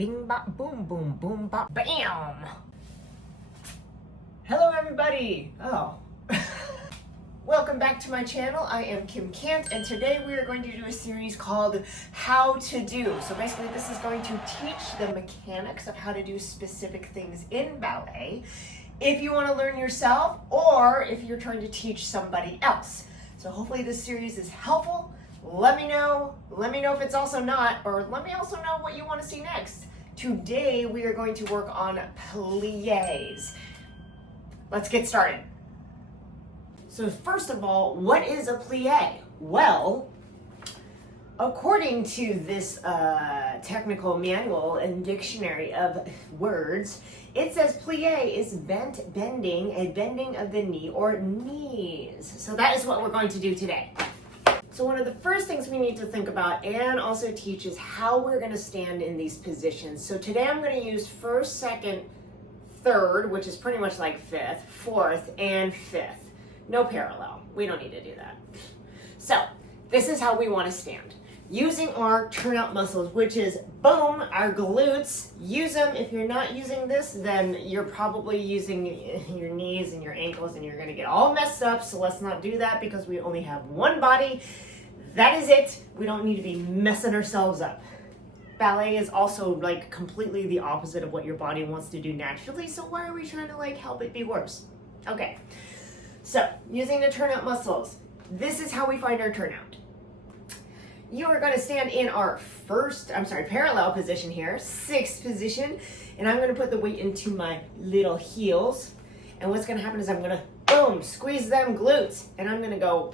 Bing bop boom boom boom bop bam. Hello everybody! Oh. Welcome back to my channel. I am Kim Kant, and today we are going to do a series called How to Do. So basically this is going to teach the mechanics of how to do specific things in ballet if you want to learn yourself or if you're trying to teach somebody else. So hopefully this series is helpful. Let me know if it's also not, or let me also know what you want to see next. Today we are going to work on pliés. Let's get started. So first of all, what is a plié? Well, according to this technical manual and dictionary of words, it says plié is bending, a bending of the knee or knees. So that is what we're going to do today. So one of the first things we need to think about and also teach is how we're going to stand in these positions. So today I'm going to use first, second, third, which is pretty much like fifth, fourth, and fifth. No parallel. We don't need to do that. So this is how we want to stand. Using our turnout muscles, which is, boom, our glutes. Use them. If you're not using this, then you're probably using your knees and your ankles and you're going to get all messed up. So let's not do that because we only have one body. That is it. We don't need to be messing ourselves up. Ballet is also like completely the opposite of what your body wants to do naturally. So why are we trying to like help it be worse? Okay. So using the turnout muscles, this is how we find our turnout. You are going to stand in our parallel position here, sixth position, and I'm going to put the weight into my little heels. And what's going to happen is I'm going to, boom, squeeze them glutes, and I'm going to go,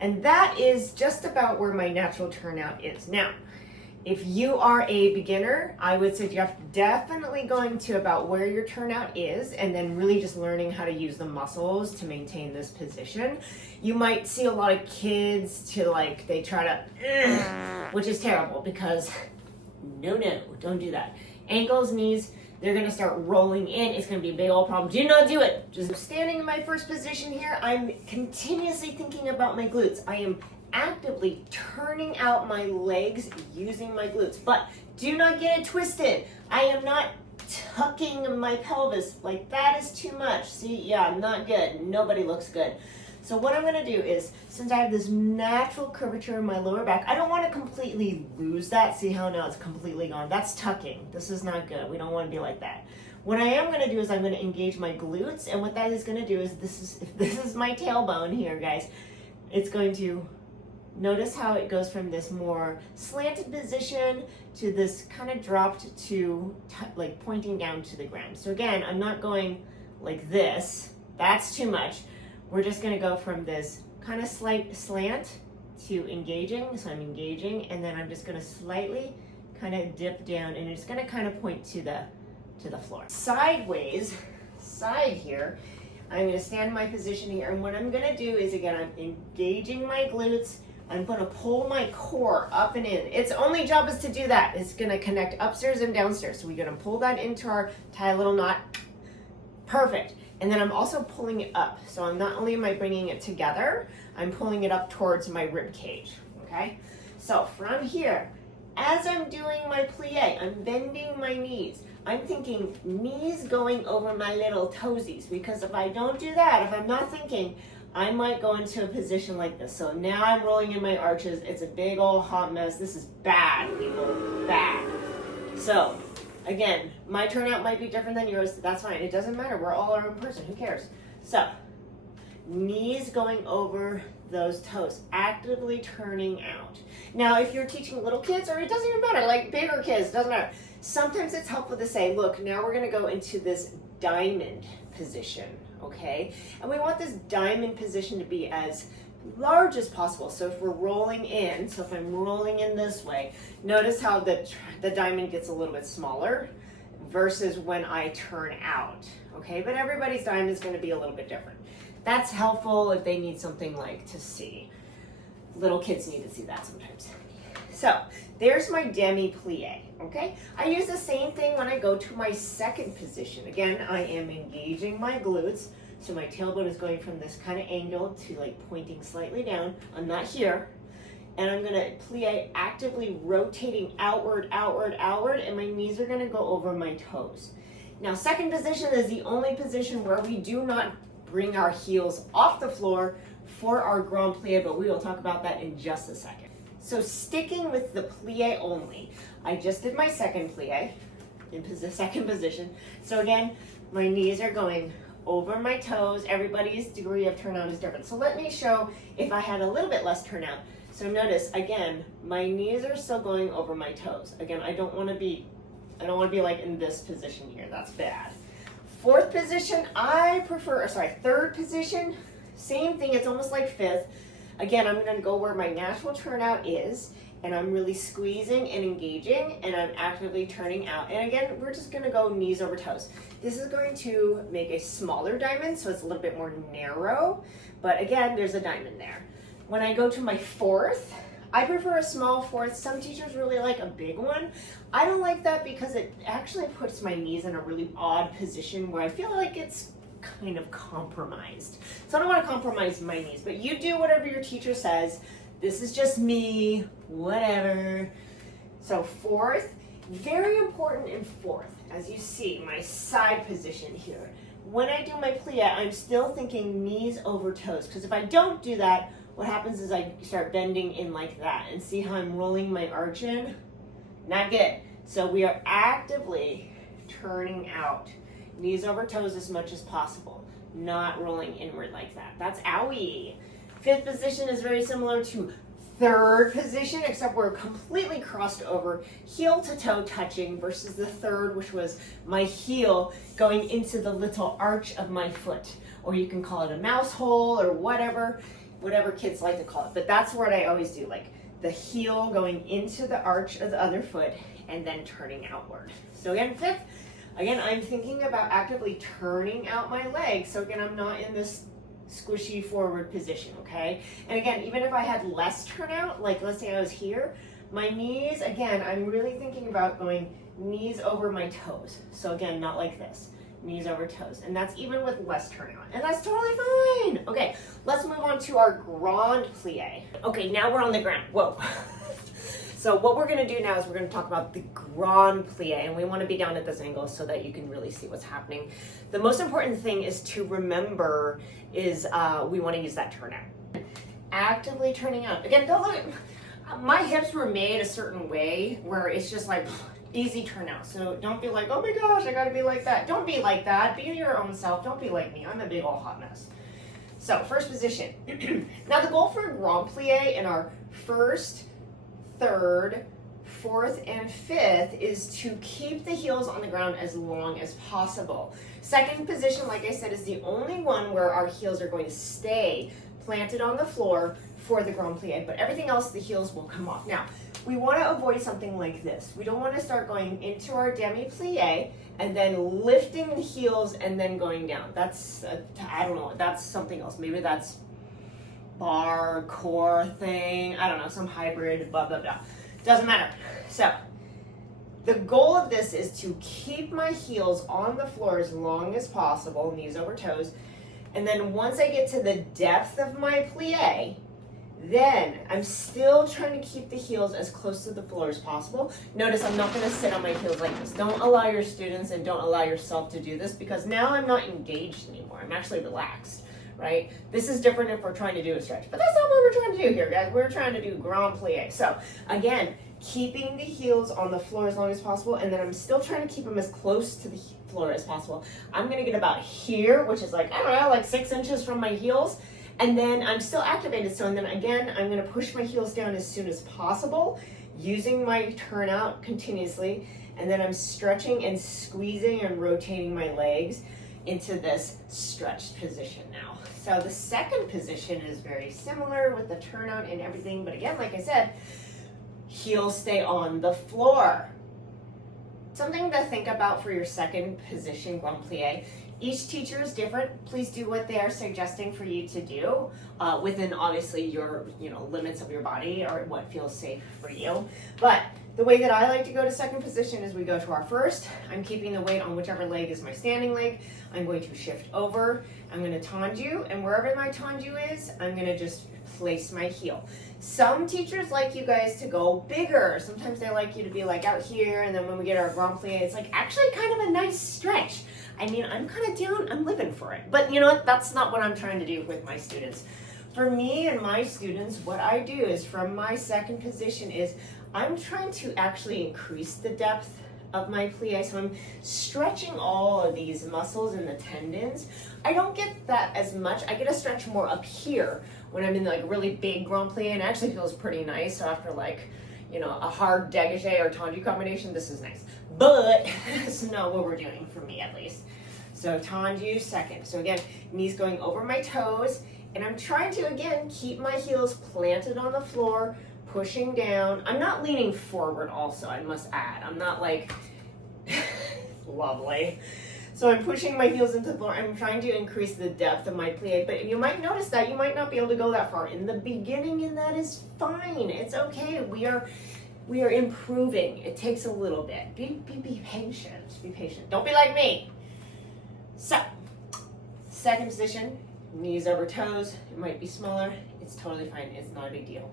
and that is just about where my natural turnout is. Now, if you are a beginner, I would suggest definitely going to about where your turnout is and then really just learning how to use the muscles to maintain this position. You might see a lot of kids they try to, which is terrible because no, don't do that. Ankles, knees, they're gonna start rolling in. It's gonna be a big old problem. Do not do it. Just standing in my first position here, I'm continuously thinking about my glutes. I am actively turning out my legs using my glutes, but do not get it twisted. I am not tucking my pelvis. Like that is too much. See, yeah, not good. Nobody looks good. So what I'm going to do is, since I have this natural curvature in my lower back, I don't want to completely lose that. See how now it's completely gone? That's tucking. This is not good. We don't want to be like that. What I am going to do is I'm going to engage my glutes, and what that is going to do is if this is my tailbone here, guys. It's going to notice how it goes from this more slanted position to this kind of dropped to like pointing down to the ground. So again, I'm not going like this. That's too much. We're just going to go from this kind of slight slant to engaging. So I'm engaging, and then I'm just going to slightly kind of dip down, and it's going to kind of point to the floor. Sideways, side here, I'm going to stand in my position here, and what I'm going to do is, again, I'm engaging my glutes. I'm going to pull my core up and in. Its only job is to do that. It's going to connect upstairs and downstairs. So we're going to pull that into tie a little knot. Perfect. And then I'm also pulling it up. So I'm not only am I bringing it together, I'm pulling it up towards my rib cage. Okay? So from here, as I'm doing my plie, I'm bending my knees. I'm thinking knees going over my little toesies, because if I don't do that, if I'm not thinking, I might go into a position like this. So now I'm rolling in my arches. It's a big old hot mess. This is bad, people, bad. So again, my turnout might be different than yours. That's fine. It doesn't matter. We're all our own person. Who cares? So knees going over those toes, actively turning out. Now, if you're teaching little kids, or it doesn't even matter, like bigger kids, doesn't matter. Sometimes it's helpful to say, look, now we're going to go into this diamond position. Okay, and we want this diamond position to be as large as possible. So if we're rolling in, so if I'm rolling in this way, notice how the diamond gets a little bit smaller versus when I turn out. Okay, but everybody's diamond is going to be a little bit different. That's helpful if they need something like to see. Little kids need to see that sometimes. So there's my demi plie. Okay, I use the same thing when I go to my second position. Again, I am engaging my glutes. So my tailbone is going from this kind of angle to like pointing slightly down. I'm not here. and I'm gonna plie actively rotating outward, outward, outward, and my knees are gonna go over my toes. Now, second position is the only position where we do not bring our heels off the floor for our grand plie, but we will talk about that in just a second. So sticking with the plie only, I just did my second plie in the second position. So again, my knees are going over my toes. Everybody's degree of turnout is different. So let me show if I had a little bit less turnout. So notice, again, my knees are still going over my toes. Again, I don't want to be like in this position here. That's bad. Fourth position, third position, same thing. It's almost like fifth. Again, I'm going to go where my natural turnout is, and I'm really squeezing and engaging, and I'm actively turning out. And again, we're just going to go knees over toes. This is going to make a smaller diamond, so it's a little bit more narrow, but again, there's a diamond there. When I go to my fourth, I prefer a small fourth. Some teachers really like a big one. I don't like that because it actually puts my knees in a really odd position where I feel like it's kind of compromised. So I don't want to compromise my knees, but you do whatever your teacher says. This is just me, whatever. So fourth, very important in fourth, as you see, my side position here. When I do my plie, I'm still thinking knees over toes, because if I don't do that, what happens is I start bending in like that, and see how I'm rolling my arch in? Not good. So we are actively turning out, knees over toes as much as possible, not rolling inward like that. That's owie. Fifth position is very similar to third position, except we're completely crossed over, heel to toe touching, versus the third, which was my heel going into the little arch of my foot. Or you can call it a mouse hole or whatever kids like to call it. But that's what I always do, like the heel going into the arch of the other foot and then turning outward. So again, fifth, again, I'm thinking about actively turning out my legs. So again, I'm not in this squishy forward position, okay? And again, even if I had less turnout, like let's say I was here, my knees, again, I'm really thinking about going knees over my toes. So again, not like this, knees over toes. And that's even with less turnout. And that's totally fine. Okay, let's move on to our grand plie. Okay, now we're on the ground. Whoa. So what we're gonna do now is we're gonna talk about the grand plie, and we wanna be down at this angle so that you can really see what's happening. The most important thing is to remember is we wanna use that turnout. Actively turning out. Again, don't look at, my hips were made a certain way where it's just like easy turnout. So don't be like, oh my gosh, I gotta be like that. Don't be like that, be your own self. Don't be like me, I'm a big old hot mess. So first position. Now the goal for grand plie in our first, third, fourth, and fifth is to keep the heels on the ground as long as possible. Second position, like I said, is the only one where our heels are going to stay planted on the floor for the grand plie, but everything else, the heels will come off. Now, we want to avoid something like this. We don't want to start going into our demi-plie and then lifting the heels and then going down. That's, I don't know, that's something else. Maybe that's bar, core thing, I don't know, some hybrid, blah, blah, blah. Doesn't matter. So, the goal of this is to keep my heels on the floor as long as possible, knees over toes, and then once I get to the depth of my plie, then I'm still trying to keep the heels as close to the floor as possible. Notice I'm not gonna sit on my heels like this. Don't allow your students and don't allow yourself to do this, because now I'm not engaged anymore. I'm actually relaxed. Right? This is different if we're trying to do a stretch, but that's not what we're trying to do here, guys. We're trying to do grand plie. So again, keeping the heels on the floor as long as possible, and then I'm still trying to keep them as close to the floor as possible. I'm gonna get about here, which is like, I don't know, like 6 inches from my heels, and then I'm still activated. So, and then again, I'm gonna push my heels down as soon as possible, using my turnout continuously, and then I'm stretching and squeezing and rotating my legs into this stretched position now. So the second position is very similar with the turnout and everything, but again, like I said, heels stay on the floor. Something to think about for your second position, grand plie. Each teacher is different. Please do what they are suggesting for you to do within obviously your limits of your body or what feels safe for you. But The way that I like to go to second position is we go to our first. I'm keeping the weight on whichever leg is my standing leg. I'm going to shift over. I'm going to tendu, and wherever my tendu is, I'm going to just place my heel. Some teachers like you guys to go bigger. Sometimes they like you to be like out here, and then when we get our grand plie, it's like actually kind of a nice stretch. I mean, I'm kind of down, I'm living for it. But you know what? That's not what I'm trying to do with my students. For me and my students, what I do is from my second position is I'm trying to actually increase the depth of my plie. So I'm stretching all of these muscles and the tendons. I don't get that as much. I get a stretch more up here when I'm in like really big grand plie, and it actually feels pretty nice. So after like, you know, a hard dégagé or tendu combination, this is nice. But it's not what we're doing, for me at least. So tendu second. So again, knees going over my toes, and I'm trying to, again, keep my heels planted on the floor, pushing down. I'm not leaning forward also, I must add. I'm not like, lovely. So I'm pushing my heels into the floor. I'm trying to increase the depth of my plie, but you might notice that you might not be able to go that far in the beginning, and that is fine. It's okay. We are improving. It takes a little bit. Be patient. Be patient. Don't be like me. So, second position, knees over toes. It might be smaller. It's totally fine. It's not a big deal.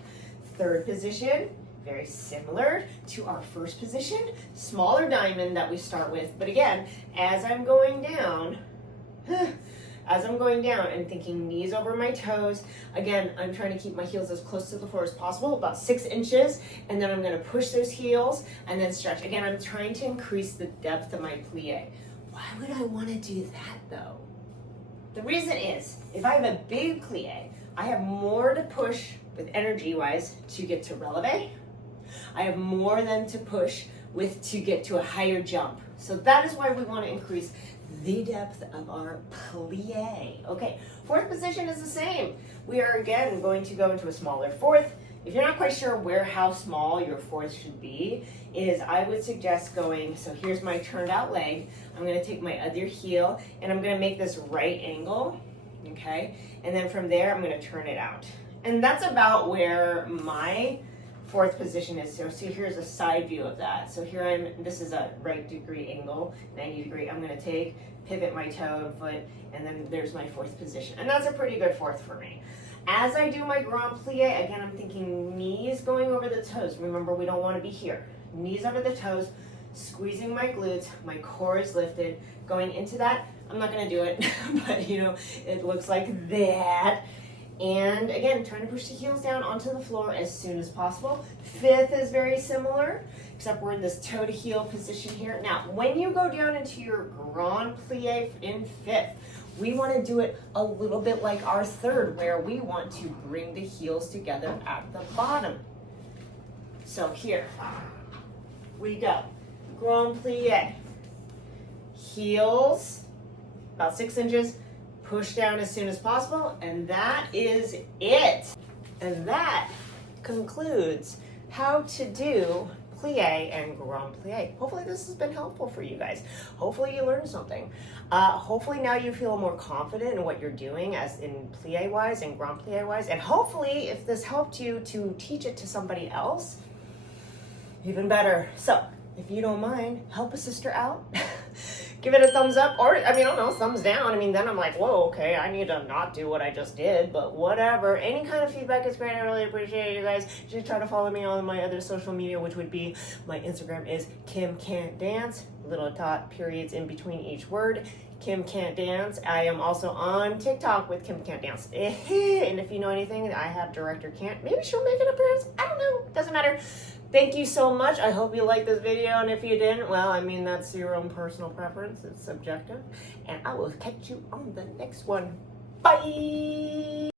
Third position, very similar to our first position, smaller diamond that we start with. But again, as I'm going down and thinking knees over my toes, again, I'm trying to keep my heels as close to the floor as possible, about 6 inches, and then I'm gonna push those heels and then stretch. Again, I'm trying to increase the depth of my plie. Why would I wanna do that though? The reason is, if I have a big plie, I have more to push with energy-wise to get to releve. I have more than to push with to get to a higher jump. So that is why we want to increase the depth of our plie. Okay, fourth position is the same. We are again going to go into a smaller fourth. If you're not quite sure how small your fourth should be, I would suggest going, so here's my turned out leg. I'm going to take my other heel and I'm going to make this right angle, okay? And then from there, I'm going to turn it out. And that's about where my fourth position is. So see, here's a side view of that. So here this is a right degree angle, 90 degree. I'm gonna pivot my toe and foot, and then there's my fourth position. And that's a pretty good fourth for me. As I do my grand plie, again, I'm thinking knees going over the toes. Remember, we don't wanna be here. Knees over the toes, squeezing my glutes, my core is lifted, going into that. I'm not gonna do it, but you know, it looks like that. And again, trying to push the heels down onto the floor as soon as possible. Fifth is very similar, except we're in this toe to heel position here. Now, when you go down into your grand plie in fifth, we want to do it a little bit like our third, where we want to bring the heels together at the bottom. So here we go. Grand plie. Heels, about 6 inches. Push down as soon as possible, and that is it. And that concludes how to do plie and grand plie. Hopefully this has been helpful for you guys. Hopefully you learned something. Hopefully now you feel more confident in what you're doing as in plie wise and grand plie wise. And hopefully if this helped you to teach it to somebody else, even better. So if you don't mind, help a sister out. Give it a thumbs up, or I don't know, thumbs down. I mean, then I'm like, whoa, okay, I need to not do what I just did, but whatever. Any kind of feedback is great. I really appreciate it, you guys. Just try to follow me on my other social media, which would be, my Instagram is Kim Can't Dance, little dot periods in between each word. Kim Can't Dance. I am also on TikTok with Kim Can't Dance. And if you know anything, I have Director Can't. Maybe she'll make an appearance. I don't know. Doesn't matter. Thank you so much. I hope you liked this video, and if you didn't, well, that's your own personal preference. It's subjective. And I will catch you on the next one. Bye!